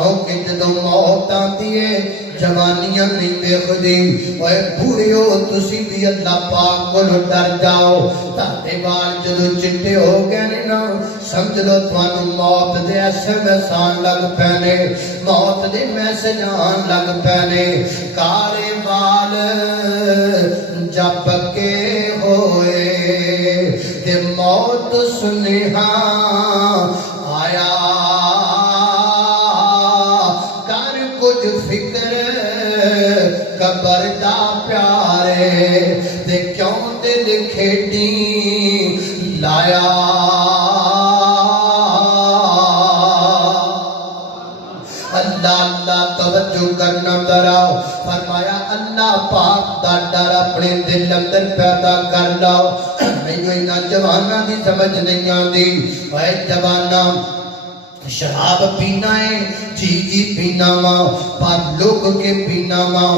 کیونکہ جدو موت آتی ہے جوانیاں نہیں دیکھدی اوے بوڑھیو تسی بھی اللہ پاک کو ڈر جاؤ تاتے بال جدو چٹے ہو گئے نا سمجھ لو تھانوں موت دے SMS آن لگ پینے موت دے میسج آن لگ پینے کالے بال جب کے ہوئے تے موت سنہا آیا کر کچھ فکر قبر دا پیارے تے کیوں دل کھیڑی لایا اللہ اللہ توجہ کرنا دراؤ فرمایا اللہ پاک دا ڈر اپنے دل اندر پیدا کر لاؤ نہیں اینا جوانہ دی سمجھ نہیں آندی اے جوانہ شراب پینا ہے جی پینا ماں پر لوگ کے پینا ماں